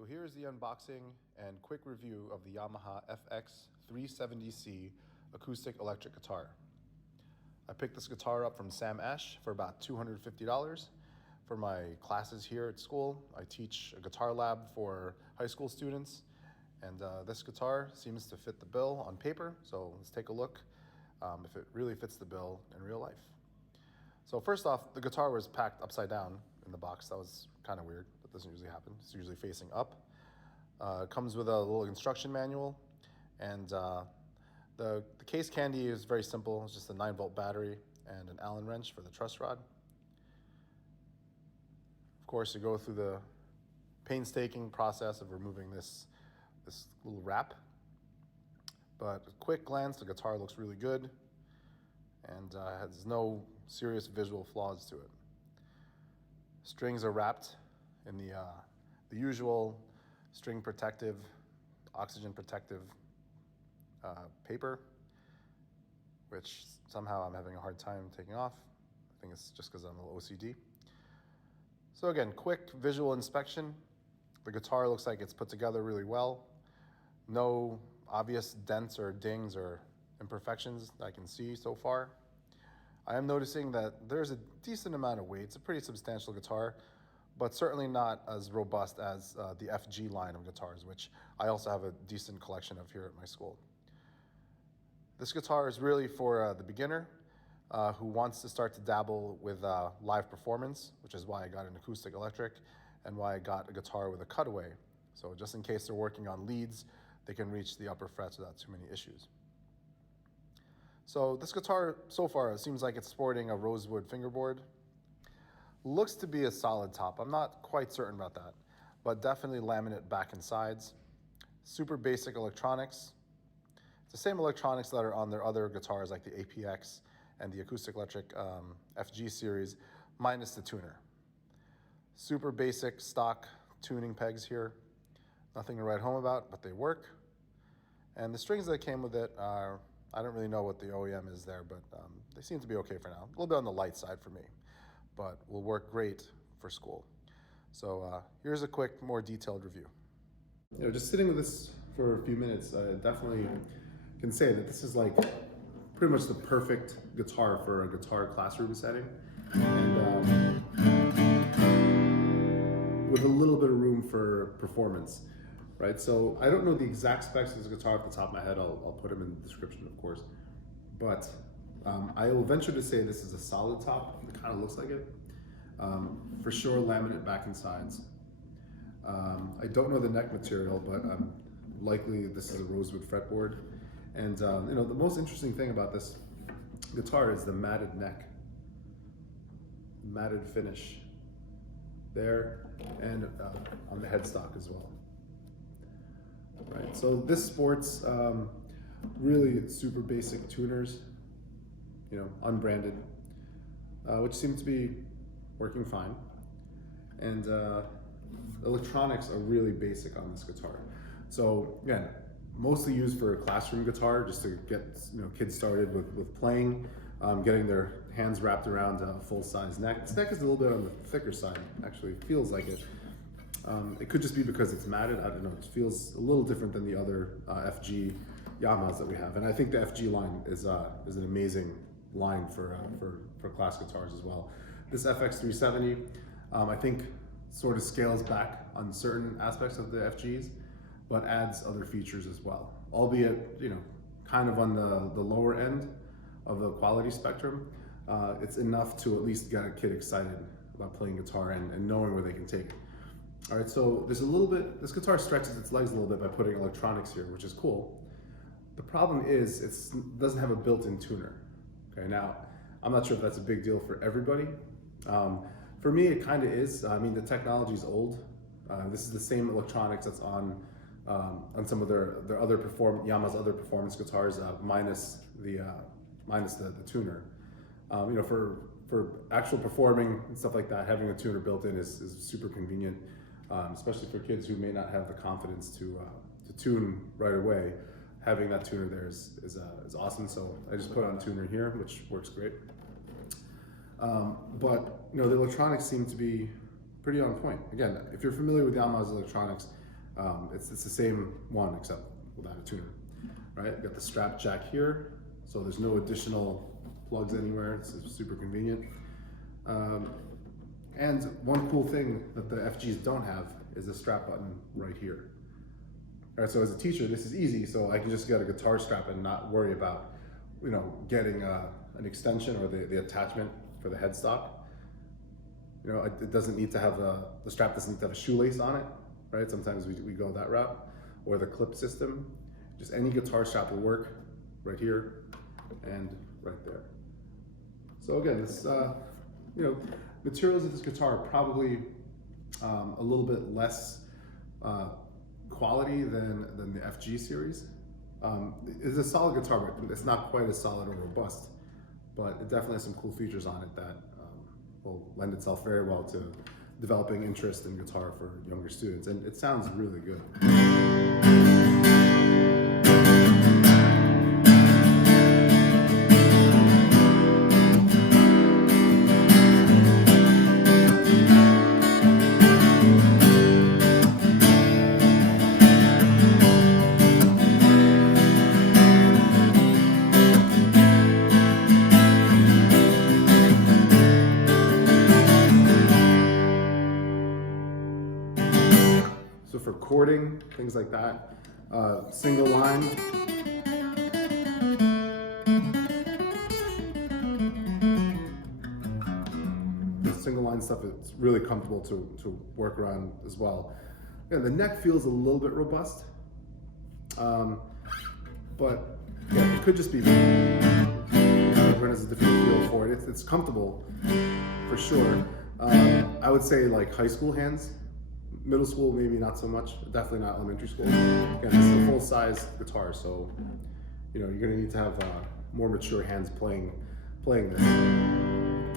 So here's the unboxing and quick review of the Yamaha FX370C acoustic electric guitar. I picked this guitar up from Sam Ash for about $250 for my classes here at school. I teach a guitar lab for high school students, and this guitar seems to fit the bill on paper, so let's take a look if it really fits the bill in real life. So first off, the guitar was packed upside down in the box. That was kind of weird. That doesn't usually happen. It's usually facing up. It comes with a little instruction manual, and the case candy is very simple. It's just a 9-volt battery and an Allen wrench for the truss rod. Of course, you go through the painstaking process of removing this little wrap. But at a quick glance, the guitar looks really good and has no serious visual flaws to it. Strings are wrapped in the usual string protective, oxygen protective paper, which somehow I'm having a hard time taking off. I think it's just because I'm a little OCD. So again, quick visual inspection. The guitar looks like it's put together really well. No obvious dents or dings or imperfections that I can see so far. I am noticing that there's a decent amount of weight. It's a pretty substantial guitar, but certainly not as robust as the FG line of guitars, which I also have a decent collection of here at my school. This guitar is really for the beginner who wants to start to dabble with live performance, which is why I got an acoustic electric and why I got a guitar with a cutaway. So just in case they're working on leads, they can reach the upper frets without too many issues. So this guitar, so far, it seems like it's sporting a Rosewood fingerboard. Looks to be a solid top. I'm not quite certain about that, but definitely laminate back and sides. Super basic electronics. It's the same electronics that are on their other guitars like the APX and the acoustic electric FG series, minus the tuner. Super basic stock tuning pegs here. Nothing to write home about, but they work. And the strings that came with it are, I don't really know what the OEM is there, but they seem to be okay for now. A little bit on the light side for me, but will work great for school. So here's a quick, more detailed review. Just sitting with this for a few minutes, I definitely can say that this is like pretty much the perfect guitar for a guitar classroom setting. And with a little bit of room for performance. Right, so I don't know the exact specs of this guitar off the top of my head. I'll put them in the description, of course. But I will venture to say this is a solid top. It kind of looks like it. For sure, laminate back and sides. I don't know the neck material, but likely this is a Rosewood fretboard. And the most interesting thing about this guitar is the matted neck, matted finish there, and on the headstock as well. Right, so this sports really super basic tuners, unbranded, which seem to be working fine. And electronics are really basic on this guitar. So again, mostly used for a classroom guitar, just to get kids started with playing, getting their hands wrapped around a full-size neck. This neck is a little bit on the thicker side, actually. It feels like it. It could just be because it's matted. I don't know. It feels a little different than the other FG Yamahas that we have, and I think the FG line is an amazing line for class guitars as well. This FX370, I think, sort of scales back on certain aspects of the FGs, but adds other features as well. Albeit, kind of on the lower end of the quality spectrum, it's enough to at least get a kid excited about playing guitar and knowing where they can take it. All right, so there's a little bit, this guitar stretches its legs a little bit by putting electronics here, which is cool. The problem is it doesn't have a built-in tuner. Okay, now, I'm not sure if that's a big deal for everybody. For me, it kind of is. I mean, the technology is old. This is the same electronics that's on some of their other Yamaha's other performance guitars, minus the tuner. For actual performing and stuff like that, having a tuner built in is super convenient, especially for kids who may not have the confidence to tune right away. Having that tuner there is awesome. So I just put on a tuner here, which works great. But the electronics seem to be pretty on point. Again, if you're familiar with Yamaha's electronics, It's the same one except without a tuner, right? You got the strap jack here, so there's no additional plugs anywhere. It's super convenient. And one cool thing that the FGs don't have is a strap button right here. All right, so as a teacher, this is easy, so I can just get a guitar strap and not worry about, getting an extension or the attachment for the headstock. It doesn't need to have the strap doesn't need to have a shoelace on it, right? Sometimes we go that route, or the clip system. Just any guitar strap will work right here and right there. So again, this materials of this guitar are probably a little bit less quality than the FG series. It's a solid guitar, but it's not quite as solid or robust, but it definitely has some cool features on it that will lend itself very well to developing interest in guitar for younger students, and it sounds really good. So for chording, things like that, single line. The single line stuff, it's really comfortable to work around as well. Yeah, the neck feels a little bit robust, but yeah, it could just be everyone has a different feel for it. It's comfortable for sure. I would say like high school hands. Middle school, maybe not so much. Definitely not elementary school. Again, this is a full-size guitar, so you're going to need to have more mature hands playing this.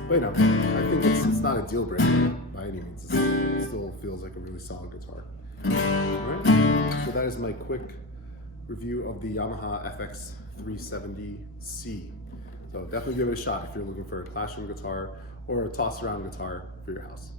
But I think it's not a deal breaker by any means. It still feels like a really solid guitar. All right. So that is my quick review of the Yamaha FX370C. So definitely give it a shot if you're looking for a classroom guitar or a toss-around guitar for your house.